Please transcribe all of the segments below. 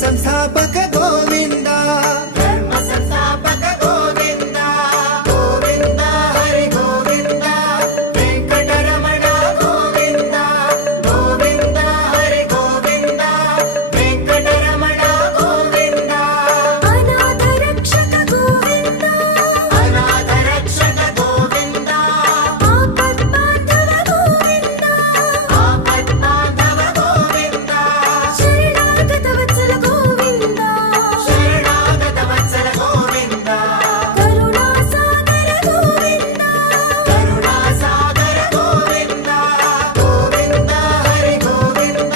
संस्थापक गोविंद धर्म संस्थापक गोविंद गोविंद हरि गोविंद वेंकटरमण गोविंद गोविंद हरि गोविंद वेंकटरमण गोविंद अनाथ रक्षक गोविंद अनाथ रक्षक गोविंद आपद बांधव गोविंद आपद बांधव गोविंद शरणागत वत्सल गोविंद शरणागत वत्सल गोविंद करुणा सागर गोविंद करुणा सागर गोविंद गोविंद हरि गोविंद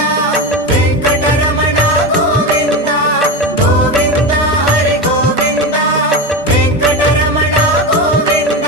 वेंकटरमण गोविंद गोविंद हरि गोविंद वेंकटरमण गोविंद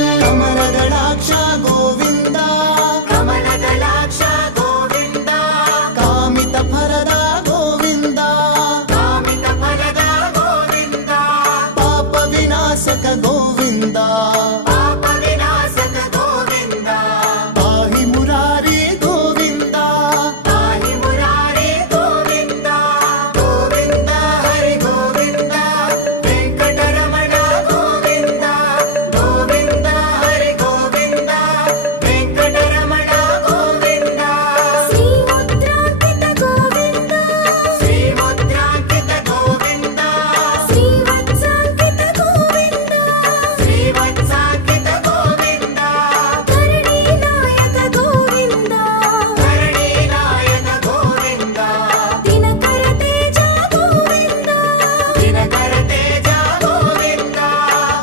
कमलदलाक्ष गोविंद कमलदलाक्ष गोविंद कामितफलद गोविंद कामितफलद गोविंद पापविनाशक गोविंद पाप विनाशक गोविंद पाहि मुरारी गोविंद पाहि मुरारी गोविंद गोविंद हरि गोविंद वेंकटरमण गोविंद गोविंद हरि गोविंद वेंकटरमण गोविंद श्रीमुद्रांकित गोविंद श्रीमुद्रांकित गोविंद श्रीवत्सांकित गोविंद श्रीवत्सांकित गोविंद धरणीनायक गोविंद धरणीनायक गोविंद दिनकर तेज गोविंद दिनकर तेज गोविंद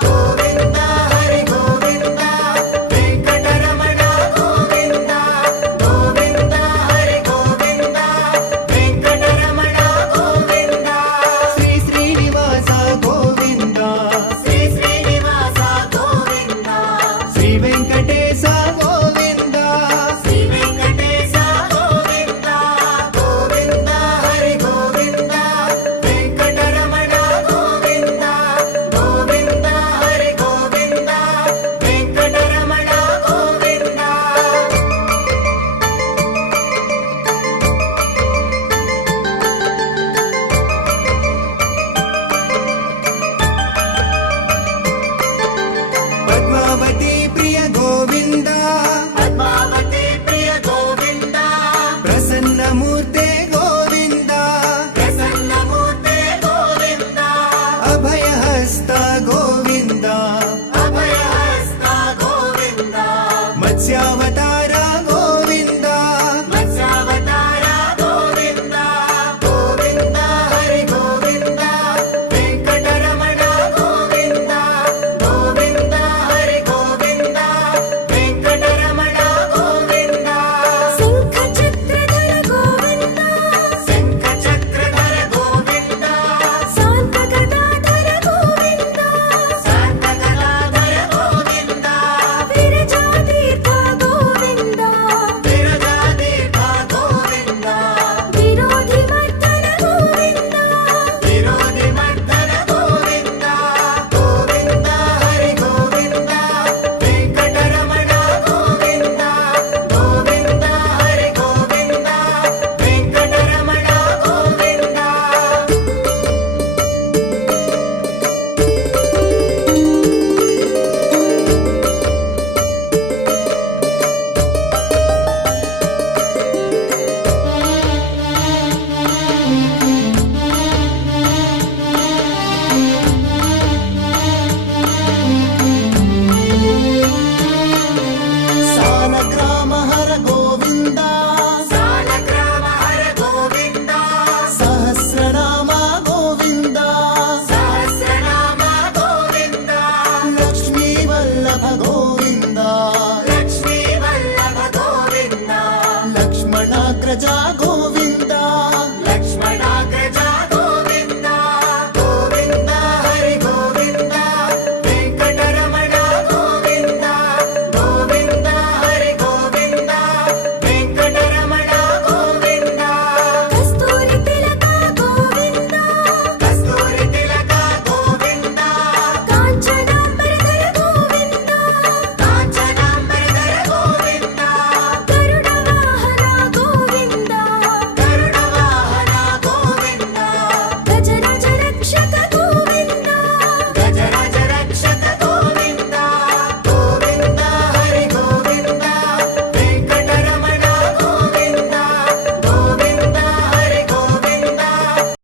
गोविंद हरि गोविंद वेंकटरमण गोविंद गोविंद हरि गोविंद वेंकटरमण गोविंद श्री श्रीनिवास गोविंद श्री श्रीनिवास गोविंद श्री वेंकटेश गोविंद श्री वेंकटेश गोविंद गोविंद हरि गोविंद वेंकटरमण गोविंद गोविंद हरि गोविंद वेंकटरमण गोविंद पद्मावती प्रिय गोविंद पद्मावती प्रिय गोविंद प्रसन्नमूर्ते गोविंद प्रसन्नमूर्ते गोविंद अभयहस्त गोविंद अभयहस्त गोविंद मत्स्यावतार गोविंद मत्स्यावतार गोविंद गोविंद हरि गोविंद वेंकटरमण गोविंद गोविंद हरि गोविंद वेंकटरमण गोविंद शंख चक्रधर गोविंद शंखचक्रधर गोविंद शांत गदाधर गोविंद शान्तगदाधर गोविंद विरजातीर्थ गोविंद विरजातीर्थ गोविंद विरोधिमर्दन गोविंद विरोधिमर्दन गोविंद गोविंद हरि गोविंद वेंकटरमण गोविंद गोविंद हरि गोविंद वेंकटरमण गोविंद सालग्राम हर गोविंद सालग्राम हर गोविंद सहस्रनाम गोविंद सहस्रनाम गोविंद लक्ष्मी वल्लभ